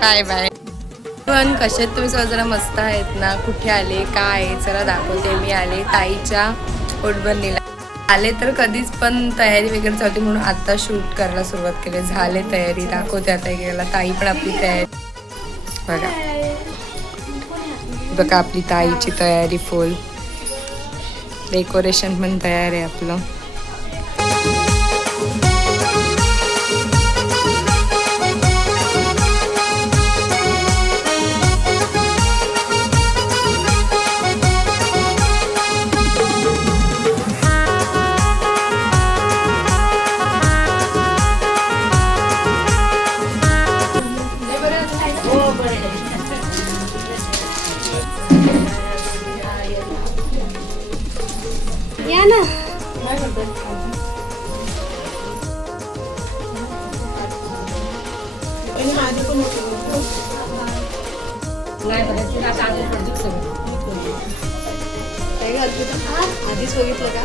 Bye bye. पण कशात तुम्ही सगळं जरा मस्त आहेत ना. कुठे आले काय जरा दाखवते. मी आले ताईच्या पोटभरणीला आले तर कधीच पण तयारी वगैरे चालते म्हणून आता शूट करायला सुरुवात केली. झाले तयारी दाखवते आता गेला. ताई पण आपली तयारी बघा बघा आपली ताईची तयारी फुल. डेकोरेशन पण तयार आहे आपलं. या ना आधीच बघितलं का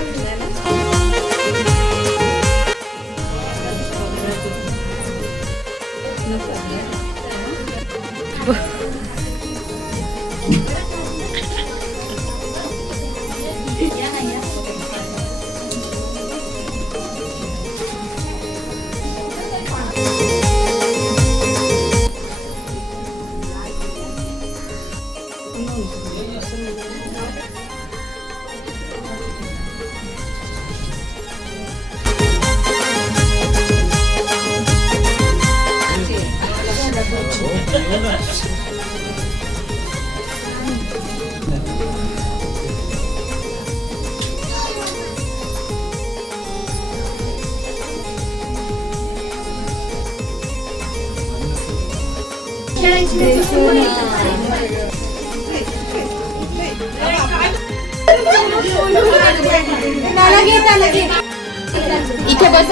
इथे बस.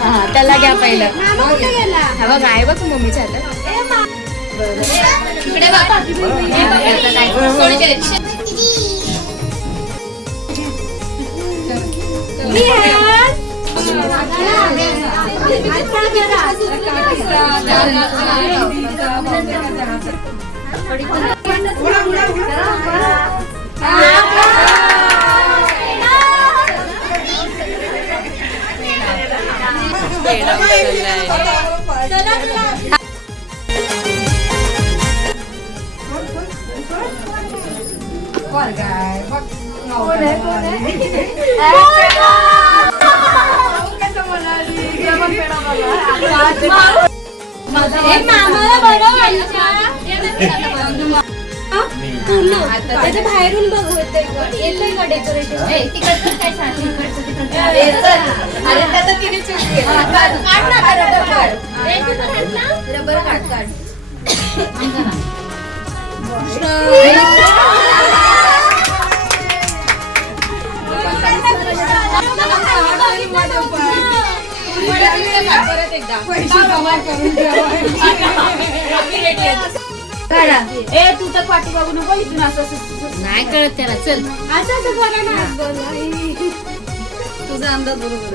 हा त्याला घ्या पहिलं. हा बघ आहे बघ मम्मीच्या हातात. इकडे बाहेरून बघू येतंय का डेकोरेशन. रबर काढ काढ. तू तर पाठी बघू नको इथून असं नाही कळत त्याला. चल असं बघा ना. तुझा अंदाज बरोबर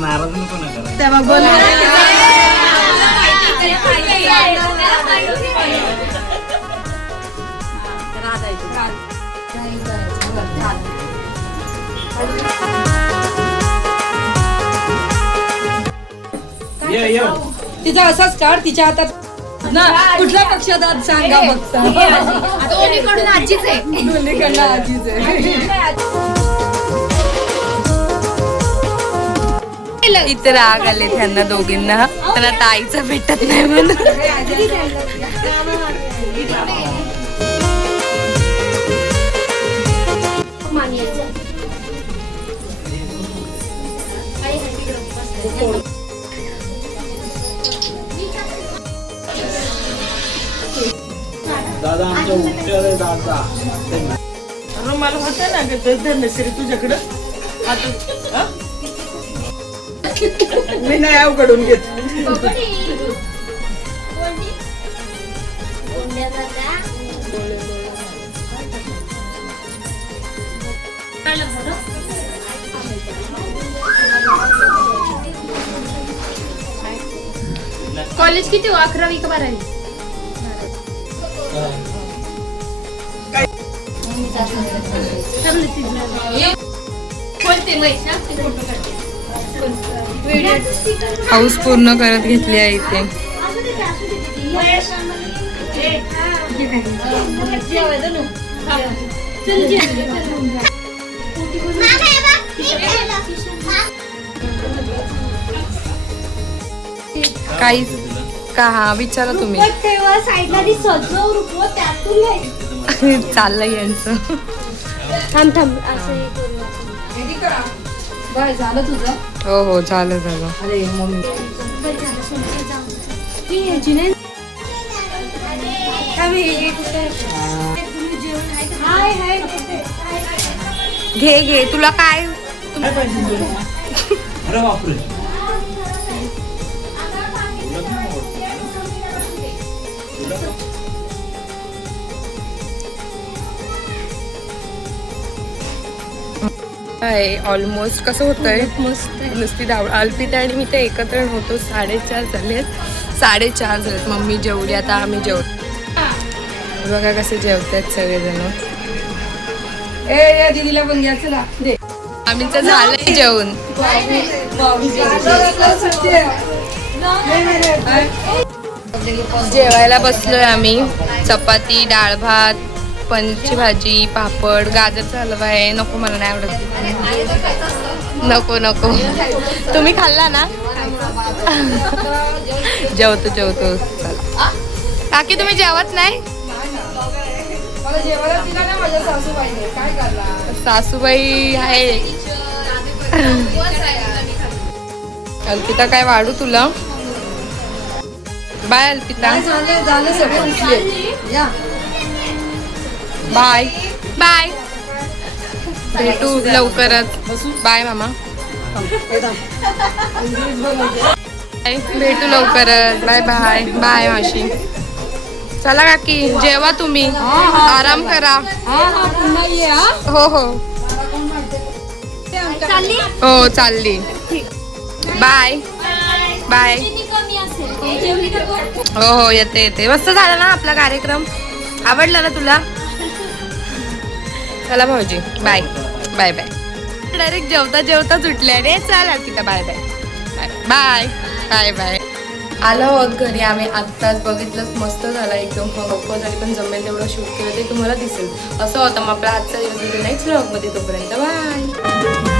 नाराज नको ना करा. तेव्हा बोल. तिचा असाच काढ. तिच्या हातात ना कुठल्या पक्षात आज सांगा फक्त. दोन्हीकडून आजीच आहे. दोन्हीकडनं आजीच आहे. इथे राग आले त्यांना दोघींना. त्यांना ताईचं भेटत नाही म्हणून. दादा आमच्या उठ्या दादा मला होतं ना धनश्री तुझ्याकडं. मी नाही अवघडून घेत. कॉलेज किती हो? 11वी का 12वी? हाऊस पूर्ण करत घेतली आहे इथे. काही का हा विचारा तुम्ही. साईडला ती सजव रुपव त्यातून घ्यायची. चाललंय यांचं. थांब असं हे करूया. बाय झालं तुझं. हो हो झालं झालं. अरे मम्मी ती ह्याची नाही. हाय हाय. घे घे तुला काय. काय पाहिजे तुला? अरे बापरे. ऑलमोस्ट कसं होतंय मस्त नुसती धावड. अल्पिता आणि मी ते एकत्र होतो. 4:30 झालेत. 4:30 झालेत. मम्मी जेवली आता आम्ही जेवतो. बघा कसे जेवतात सगळेजण. ए दीदीला पण घ्या चला दे. आम्ही तर झालंय जेवण. जेवायला बसलोय आम्ही. चपाती, डाळ भात, पनीरची भाजी, पापड, गाजरचा हलवा आहे. नको मला नाही आवडत. नको नको. तुम्ही खाल्ला ना. जेवतो जेवतो. चला. काकी तुम्ही जेवत नाही. मला जेवायला दिला ना माझ्या सासूबाईने. काय करला. सासूबाई आहे. अल्पिता काय वाढू तुला. बाय अल्पिता. झालं झालं सगळं दिसले. या बाय बाय. भेटू लवकरच. बाय मामा. बाय. भेटू लवकरच. Bye bye. बाय मावशी. चला काकी जेवा तुम्ही. आराम करा. हा हा पुन्हा ये. हा हो हो चालली. हो चालली. Bye bye. कमी असेल. जेवली का तू? हो हो येते येते. मस्त झाला ना आपला कार्यक्रम. आवडला ना तुला. चला भाऊजी बाय बाय बाय. डायरेक्ट जेवता जेवता सुटले रे. चला तिथं bye bye bye bye bye. आलो आहोत घरी आम्ही. आत्ताच बघितलंच मस्त झाला एकदम. गप्पा झाली पण जमेल तेवढं शूट केलं ते तुम्हाला दिसेल. असं होतं मग आपला आजचा दिवस. नेक्स्ट व्लॉगमध्ये. तोपर्यंत बाय.